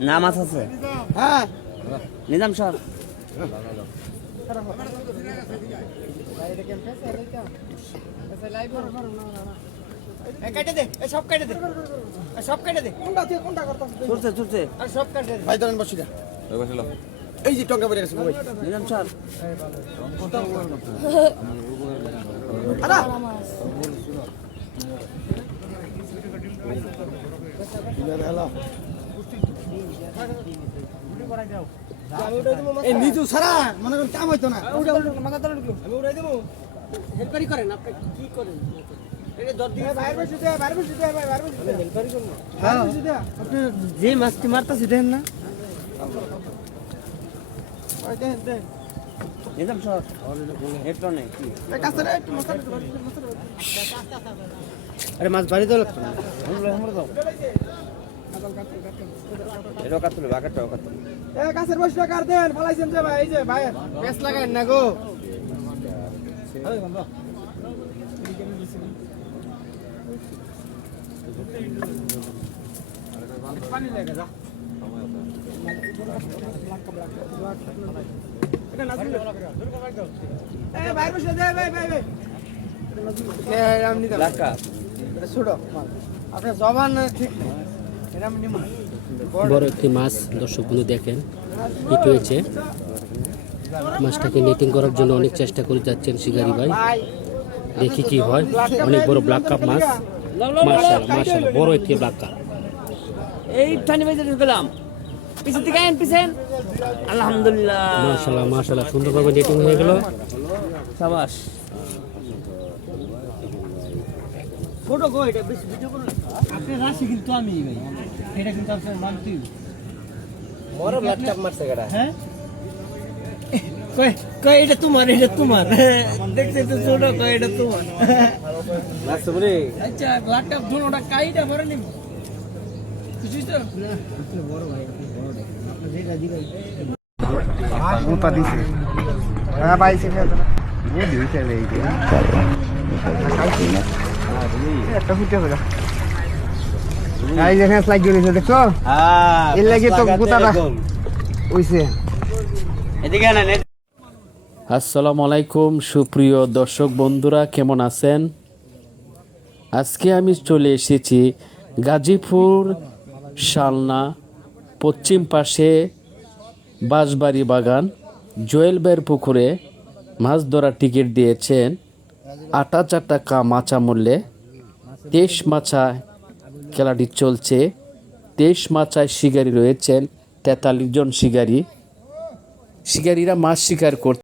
না মাছ আছে হ্যাঁ নিজাম স্যার কেটে দে সব কেটে দে সব কেটে দে কোনটা চলছে চলছে আর সব কেটে দে ভাই ধরেন বসিরা এই যে টঙ্কা পড়ে গেছে ভাই নিজাম স্যার আরে এই নিচু সারা মনে করেন কাম হইতো না আমি উড়াই দেবো হেল্পারি করেন আপনি কি করেন যে মাছটি মারতেছি দেন না নিজাম স্যার একটু নেই আরে মাছ বাড়ি দেওয়া লাগতো না এটা কাটতে হবে বাকেটটা কাটতে হবে গাছের বসটা কার দেন ফলাইছেন যে ভাই এই যে ভাই বেশ লাগান না গো পানি লাগে যা ভাই বসে দে ভাই ভাই ভাই আমি নিতাম ছোট আপনার জবান ঠিক নেই এরকম নিমা বড় একটি মাছ দর্শক বন্ধু দেখেন হিট হয়েছে মাছটাকে নেটিং করার জন্য অনেক চেষ্টা করে যাচ্ছেন শিকারি ভাই দেখি কি হয় অনেক বড় ব্ল্যাক কাপ মাছ মাশাআল্লাহ মাশাআল্লাহ বড় একটি ব্ল্যাক কাপ এই টানি বাইতে গেলাম পিছে থেকে আইন পিছেন আলহামদুলিল্লাহ মাশাআল্লাহ মাশাআল্লাহ সুন্দরভাবে নেটিং হয়ে গেল শাবাশ ছোট গো এটা বেশি ভিডিও করুন আপনি রাশি কিন্তু আমি ভাই এটা কিন্তু আপনার মানতে বড় ব্ল্যাক কাপ মারছে গড়া হ্যাঁ কই কই এটা তোমার দেখতে তো ছোট কই এটা তোমার মারছে বলে আচ্ছা ব্ল্যাক কাপ ধরোটা কাইটা ভরে নিব খুশি তো বড় ভাই আপনি যেটা দিবেন গোটা দিছে হ্যাঁ পাইছে খেলতে না ও দিতে নেই যে একটা ফুটে হলো এই দেখেন স্লাইড গিয়েছে দেখছো হ্যাঁ এর লাগি তো গোটাটা হইছে এদিকে না আসসালামু আলাইকুম সুপ্রিয় দর্শক বন্ধুরা কেমন আছেন আজকে আমি চলে এসেছি গাজীপুর শালনা পশ্চিম পাশে বাঁশবাড়ি বাগান জোয়েল ভাইয়ের পুকুরে মাছ ধরার টিকিট দিয়েছেন ৮,০০০ টাকা মাচা মূল্যে ২৩ মাচা খেলাটি চলছে ২৩ মাচায় শিকারী রয়েছেন ৪৩ জন শিকারীরা মাছ শিকার করছে